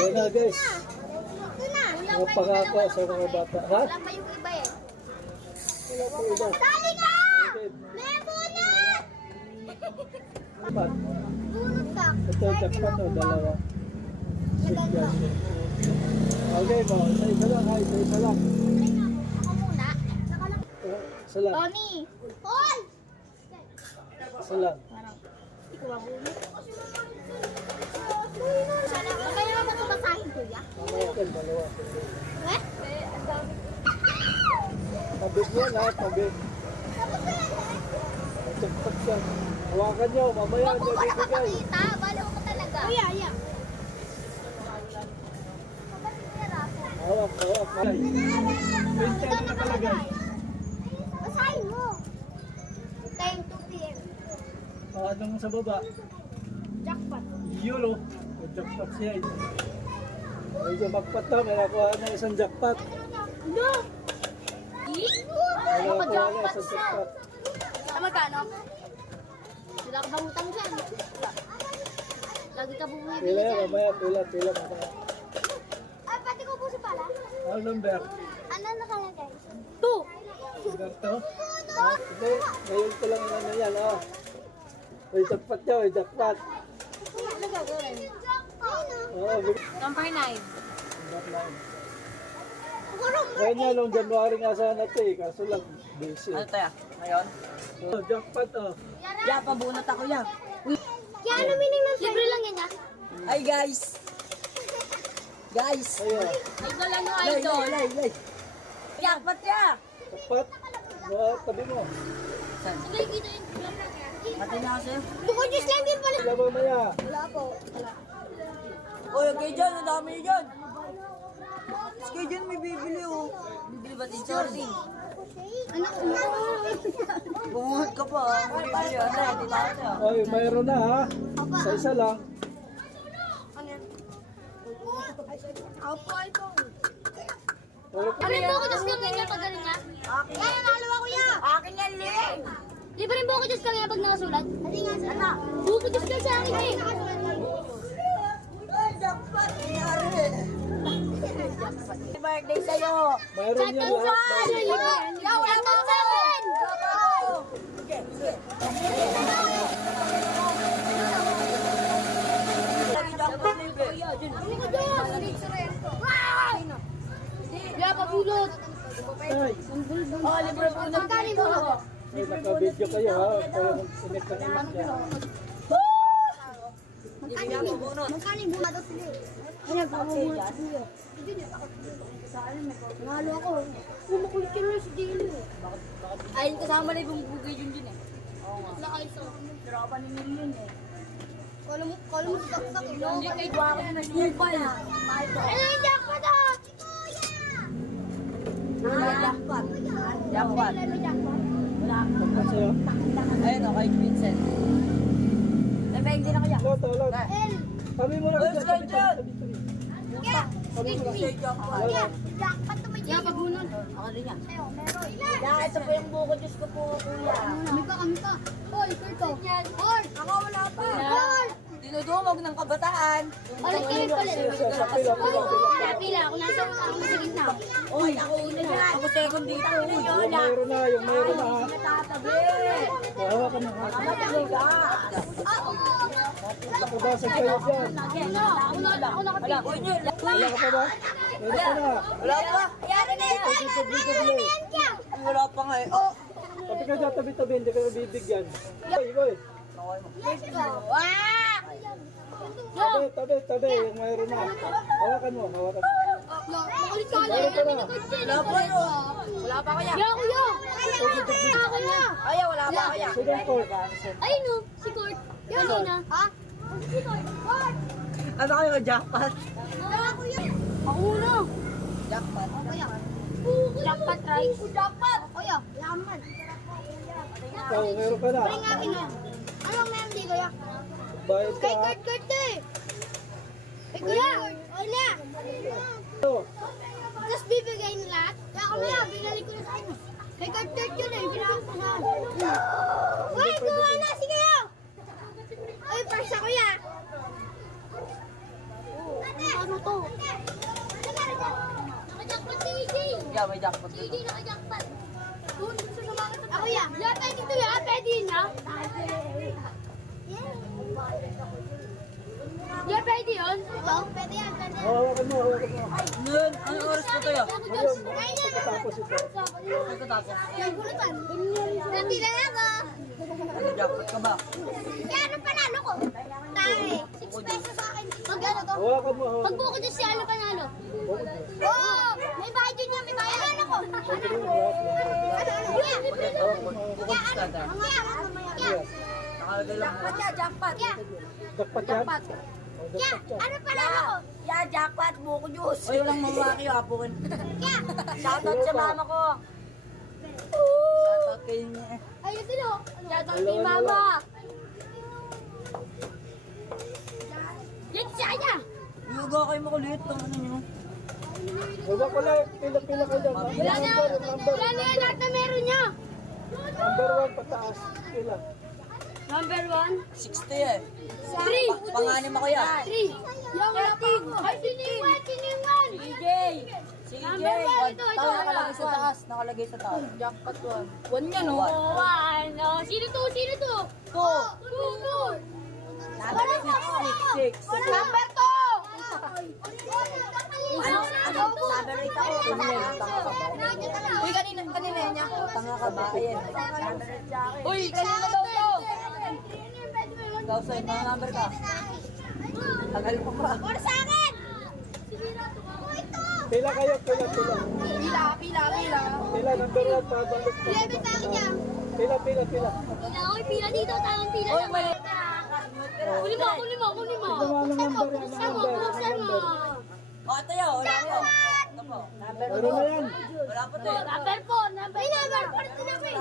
Ayun na guys. Ito na. Mga pangako sa mga bata. Ha? Wala pa yung iba eh. Wala pa iba. Dali nga! Okay. May bunot! Apat. Bunot ka. Ito, jackpot o, dalawa. Naganda. Okay mo, isa lang ha, isa lang. Ako muna. Nakalak. Isa lang, Tony! Hoy! isa lang. Parang, hindi ko mabunot. Sana, kaya naman ito basahin kuya? Mamaya dalawa. Eh? Ang dami. Pabit yan ha, pabit. Tapos na yan Jackpot yan. Hawakan nyo, mamaya Huwag mo nyo ba bibigay. nakapakita? Balo ko talaga. Kuya, iya. Hawak, hawak. Pinta na nakalagay. Basahin mo. Time 2 p.m. Anong sa baba? Jackpot. Euro. Jackpot siya. Medyo jackpot na, may nakuha na isang jackpot. No! May Ako nakuha na jackpot isang siya. jackpot. Sa magkano? Wala ka bang utang dyan? Wala. Lagi ka bumibili Pila, dyan. mamaya, pila, mamaya. Ay, pati ko puso pala. Ano number? Ano nakalagay? 2. Number to? Hindi, ngayon ko lang ano yan, oh. May jackpot niya, may jackpot. Ano gagawin? Oo, Number 9. number 9. Kaya niya, nung January nga sana ito eh, kaso lang, busy. Ano tayo? Ngayon? Oh, jackpot, oh. Ya, pabunot ako ya. Kaya ano meaning ng libre lang yan, ha? Ay guys! Guys! Ayo, Idol, ano Lay, lay, lay, lay! Jackpot ya! jackpot. Oh, tabi mo. Hindi, kita yun. Pati na kasi. Bukod Diyos lang din pala. Wala mamaya. Wala po. Wala. Uy, okay dyan, ang dami nyo dyan! Sige dyan, may bibili oh. Bibili ba din sorry? Ano ko? Bumuhot ka pa ah. May bibili ah. Ano, hindi na ako ah. Oy, mayroon na ha. Isa lang. Ano yan? Opo, ito. Meron pa. Ano yung buko Diyos kami niya pag ganun niya? Kaya nalawa ko yan. Akin yan, Ling! Libre rin buko Diyos kami pag nakasulat? Hindi nga sa anak. Buko Diyos ka sa akin eh. Ay, jackpot! Nangyari! Happy birthday sa'yo! Mayroon yan lahat. Ikaw, wala pa sa akin. Sige, sige. Lagi jackpot libre. Ano ko Diyos? Hindi, pabulot. Ay, Oh, libre po na dito. may naka-video kayo ha. Kaya mag-connect ka naman dyan. Hindi nga bubunot. Magkano yung bulat o sige? Ay, nagpapabulot si Kuya. Nalo ako. Kumukulit ka na si Dilo. Ay, kasama na yung bugay yun dun eh. Wala kayo sa Tropa ni Million eh. Kala mo saksak eh. Hindi kayo ba ako na nagpupal? Ano yung jackpot ah? Jackpot. Jackpot. Wala. Jackpot sa'yo. Ayun o, kay Vincent. Nabeng din ako yan. Ito, tolong. Tabi mo na Let's dyan. go, Tabi, John. tabi, tabi. Kaya, Tabi mo na. Say jackpot. Wala. jackpot to may jackpot. Pagbunon. Ako din yan. Sa'yo, meron. Ilan? Ya, ito po yung buko Diyos ko po, kuya. Kami pa. Hoy, Kurto. Hoy! Ako wala pa. Hoy! Dinudumog ng kabataan. Ulit kayo palit. Pila, pila, pila. Pila, ako nasa gitna. Oy, ako una na. Ako second dito. Yung mayroon na, yung mayroon na ha. Tatabi. Hawa ka na ha. Matigas. Nakabasag kayo dyan. Ako Wala, nakapila. ko nyo. Wala ka pa ba? Meron ka na. Wala pa. Yari na yan. Wala pa nga eh. Oh. Tabi ka dyan, tabi-tabi. Hindi ka bibigyan. Boy, boy. Let's go. Wah! Tabi, tabi, tabi. Yung mayroon na. Hawakan mo, hawakan mo. Makulit ka lang. Meron ka na. Wala pa no. Wala pa kaya. Ya, kuya. Ako na. Ay, wala pa kaya. Second court. Ayun no, si Court. Kanina. Ha? Si Court. Court! Ano kayo jackpot? Kuya. Ako na. Jackpot. Kuya. Jackpot rice. Jackpot. Kuya. Yaman. Ikaw, meron ka na. Bring akin na. Anong meron di kuya? Bayad ka Kay ha. Court eh. Kay kuya. Wala. Ito. Tapos bibigay na lahat. Kaya ako na, binalik ko na sa inyo. Kay Court yun eh. Binalik ko na. Uy, kuha na. Sige yo. Uy, parsa kuya. Ate. ano to. Nakajakpat si EJ. Yeah, may jackpot Si EJ dito. nakajakpat. Ako yan. Yeah, pwede to yan. Pwede yun ha. Yeah, pwede yun. Ito? Pwede yan. Pwede yan. Hawakan mo, hawakan mo. Nun, anong oras po tayo? Ayun, pagkatapos ito. Pagkatapos. Yung bulutan. Nanti na ako. Ano, jackpot ka ba? Kaya ano panalo ko? Tayo 6 pesos sa akin. Mag ano to? Hawakan mo, hawakan Pag mo. buko dyan siya, ano panalo? Oo! May bayad yun yan, may bayad. Ano ko? Bukod sa tada. Nakalagay lang mo. Jackpot. Dakpat yan? Jackpot. Oh, dakpat yan. Ano panalo ko? Yeah, jackpot, buko juice. Oy, walang mamaki, hapukin. Kaya, Shoutout sa mama ko. Shoutout kayo niya. ayun din o. Shoutout kay Mama. Yan siya niya. Yuga kayo makulit tong ano nyo. Wala ko lang, pila kayo dyan. Wala na. Wala na yan lahat na meron niya. Number 1 pataas. Pila. Number 1. 60 eh. 3. Panganim ako yan. 3. Yung 13. Ay, siningan, siningan. CJ! CJ! Number one, ito, ito, Nakalagay sa one. taas. Nakalagay sa taas. Jackpot 1. 1 yan Oh, one. Oh, sino to? Sino to? 2. Number 6. Number 2. Number 8 ako. Uy, kanina niya. Tanga ka ba? Ayan. Uy, kanina daw to. Ikaw sa'yo, mga number ka. Tagal pa pa. Or sa akin! Pila kayo, pila. Pila. Pila, number 1, pabalik. 11 sa akin yan. Pila. Pila, oy, pila dito. Tawang pila Uy, lang. mali. Kunin mo. Tignan mo ang number yan, ang number. Ang Buksan mo. number. O, ito yun. Wala ko. Ito po. Number Ano na yan? Wala po to. Number 4. Number 4 din ako eh.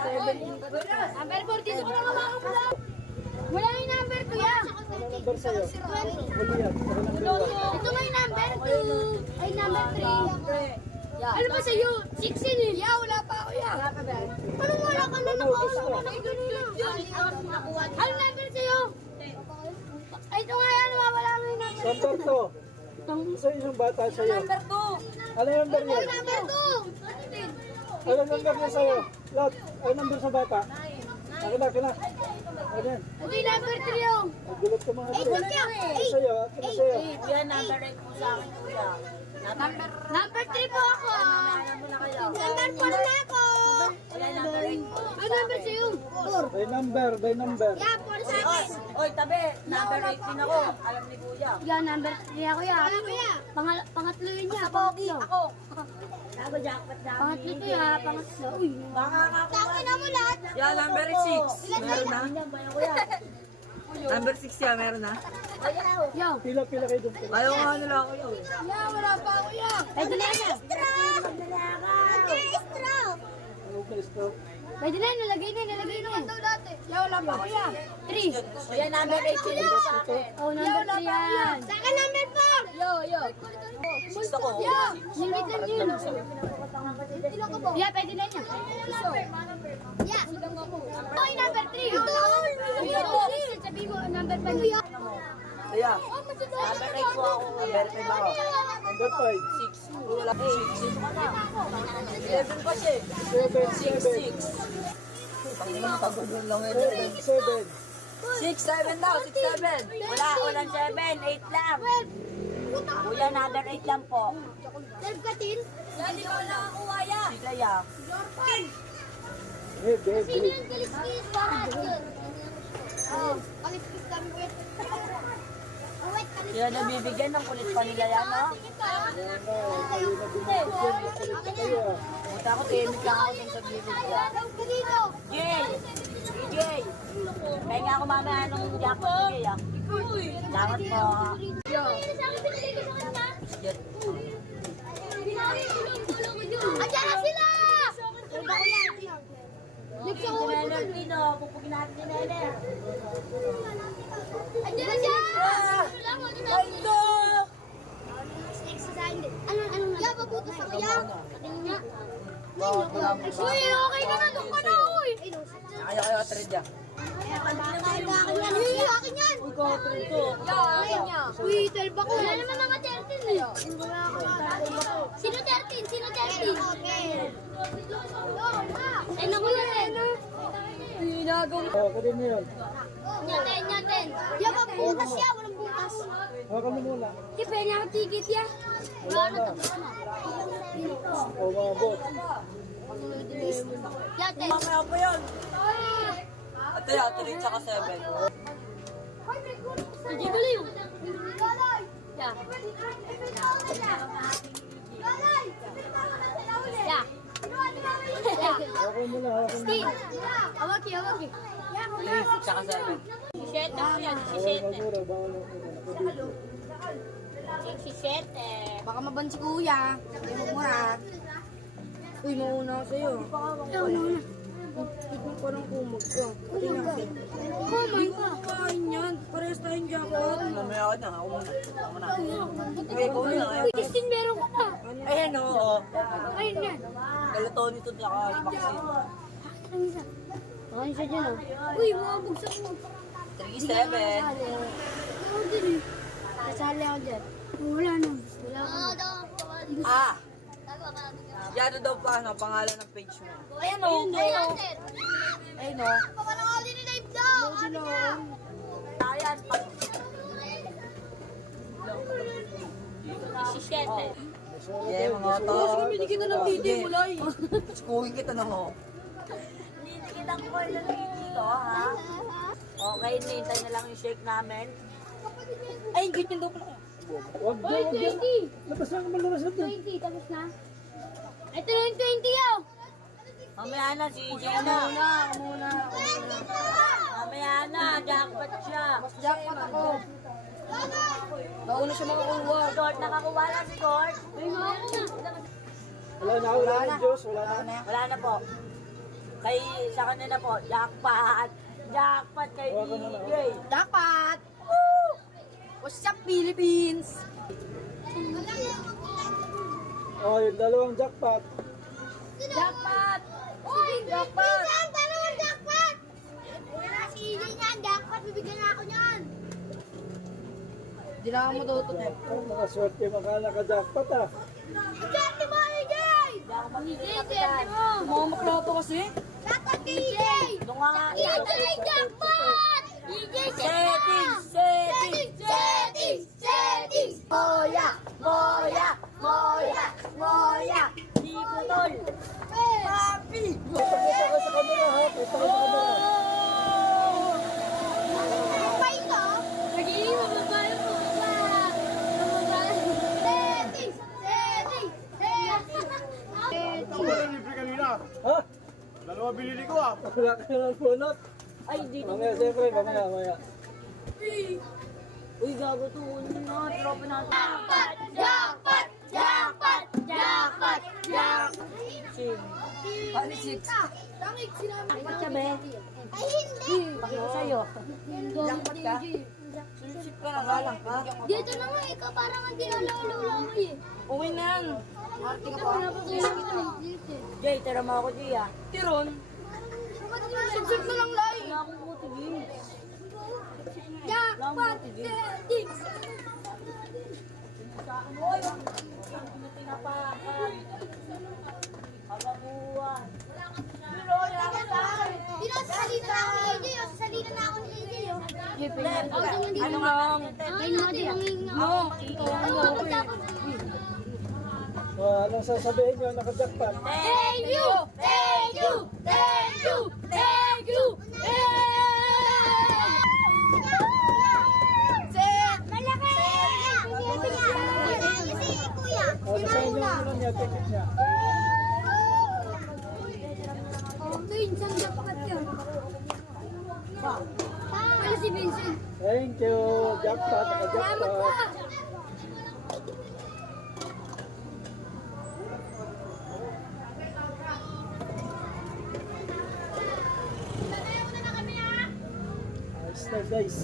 Number 4 dito ko lang makakuha. Wala yung number 2 yan. Ano number sa'yo? Huli yan. Ano number 1? Ito may number 2. Ay, number 3. Ano ba sa'yo? 16 eh. Yeah, wala pa ako yan. Anong wala ka na nakawala ka na Ano number sa'yo? Ay, ito nga yan. Nawawala mo yung number. Number 2. Isa yung bata sa'yo. Number 2. Ano yung number Ay, yan? number 2. Ano number niya sa'yo? Lot, ano number sa bata? Akin na. Ano yan? Ito yung number 3 yung. Nagulot ka mga Ay, ito. look yan. Ano sa'yo? Ano sa'yo? Yan, number 8 po sa akin, kuya. Number 3 po ako. Number 4 na ako. Yan, number 8 po. Ano number sa'yo? 4. By number. Yeah, 4 sa Oy, akin. oy, tabi. Number 8 din ako. Alam ni kuya. Yeah, number 3 ako yan. Pangatlo yun niya. Pangatlo. Ako. Ako, jackpot dami. Pangatlo to ya. Pangatlo. Uy. Baka ako. Takin na mo lahat. Yan, number 6. Meron na. Number 6 yan, meron na. Yo. Pila kayo doon. Ayaw nga nila ako yun. Yeah, wala pa ako yan. Pwede na yan. Ano ka stroke? Pwede na yan. Nalagay na. Yeah, wala pa ako yan. 3. O yan, number 8 din ito sa akin. Oh, number 3 yan. Sa akin number 4. Yo. 6 ako. Limit lang yun. Yeah, pwede na yan. Yeah. Oy, number 3. Sabi mo, number 5. Kaya, number 8 po ako. Number 5 ako. Number 5. 6. Wala 8. 11 pa siya. 7. 6. Panginoon, pagulong lang ito. 7. 6, 7 daw. 6, 7. Walang 7. 8 lang. Kuya, number 8 lang po. 12 ka, Tin? Hindi ko lang ako kaya. Si Kaya. Sino yung kaliskis? Bakit yun? Oh, kaliskis kami, wait. Wait, kaliskis. Sila nabibigyan ng kulit pa nila yan, no? Buta ko, timid lang ako dun sa bibigyan. Jay! Jay! Kaya nga ako mamaya nung jackpot ni Jay, ah. Salamat po. Andiyan na sila! Nino, pupugin natin si Nene. Andiyan na siya! Ay, go! Ano? Yeah, mabuto sa kaya. Tingnan nga. Uy, okay na nandun ka na, uy! Ayaw, trade yan. Uy, akin yan! Uy, ko, trade to. Uy, 12 ako. Wala naman mga 13 eh. Sino 13? Sino 13? Ay, naku yan. Kunin mo yun. Nyaten. Yan, bukas yan. Walang bukas. Hawakan mo muna. Di, pwede niya magtigit yan. Wala na, tapos na. O mga bot. Nyaten. Mamaya pa yun. Ate, ate, tsaka 7. Hindi baliw. Yeah. Yeah. Hawakan mo na, hawakan mo Steve. na. Awagi. 3, tsaka 7. Sisete ko yan. Bawal magmura, bawal magmura. Sisete. Baka maban si kuya. Sabi mo mura. Uy, mauna ako sa'yo. Una. Tignan ko ng kumag ko. Tingnan ko. Oh my God. Kain yan. Parehas tayong jackpot. Mamaya ako na. Ako muna. Ako na. Okay, ikaw na. Uy, Christine, meron ka na. Ayan o. Ayun yan. Galito nito tsaka vaccine. Ang isa. Ang isa dyan, oh. Uy, mabugsak mo. 3, 7. Ako din eh. Kasali ako dyan. Wala na. Wala ka na. Ah! Yan daw pa, ano, pangalan ng page mo. Ayan o. Ayun o. Papanakali ni Dave daw. Ayan. Sisete. Yeah, mga to. Sige, kita ng titi mo lang. Sikuhin kita na ho. Ninikita ko lang dito, ha? Okay, nintay na lang yung shake namin. Ay, ganyan daw pala. Wag daw, wag yan. 20. Labas lang naman labas natin. 20. Tapos na. Ito na yung 20, yaw. Mamaya na, si Jay na. Muna. Mamaya na, jackpot siya. Mas jackpot ako. Nauna siya makakuha. Gord, nakakuha na si Gord. Ay, mga ako na. Wala na, wala na, Diyos, wala na. Wala na po. Kay, sa kanya na po, jackpot. Jackpot kay Wala na, DJ. Jackpot! Woo! What's up, Philippines? Oh, yung dalawang jackpot. Jackpot! Uy, Jackpot! Pinsan, dalawang jackpot! Wala si EJ niyan, jackpot, bibigyan na ako niyan. Di na ako matutunan. Oh, nakaswerte maka naka-jackpot ah. Swerte mo, EJ! EJ, swerte mo! Mamak na ito kasi. Jackpot kay EJ! Doon nga nga. EJ, jackpot! EJ, Settings! Settings! Moya! Moya! Moya! Moya! Di putol! Papi! Pakita ka sa camera ha, pakita ka sa camera. Ano ba ito? Nag-iiwan mo ba yung Ako lang libre kanina. Ha? Dalawa binili ko ah. Wala ka ng bunot. Ay, di na. Mamaya, siyempre, mamaya. Uy, gago to. Ano na? Tropa natin. Jackpot! Sing. Ano, 6? Tangik sila. Ay, sabi. Ay, hindi! Pakita sa'yo. Jackpot ka? Susip ka na galang ka. Dito na nga, ikaw parang hindi nalulula mo eh. Uwi na yan. Arte ka pa. Jay, Jay, tira mo ako, Jay, ah. Tiron. subscribe mo lang lang. Wala akong kutigin. Jackpot! Settings! Oy, ang tinapakan. Kababuan. Salina na ako ni AJ, oh. Salina na ako ni AJ, oh. Ano nga? Ay, hindi ang Anong sasabihin nyo, naka-jackpot? Thank you! Thank you! Thank you! Thank you! Malaki! Si Kuya! Basahin nyo ang ano niya, ticket niya. Vincent, dapat yun. Ano si Vincent? Thank you, jackpot, Salamat naka-jackpot. po! Ayos na guys.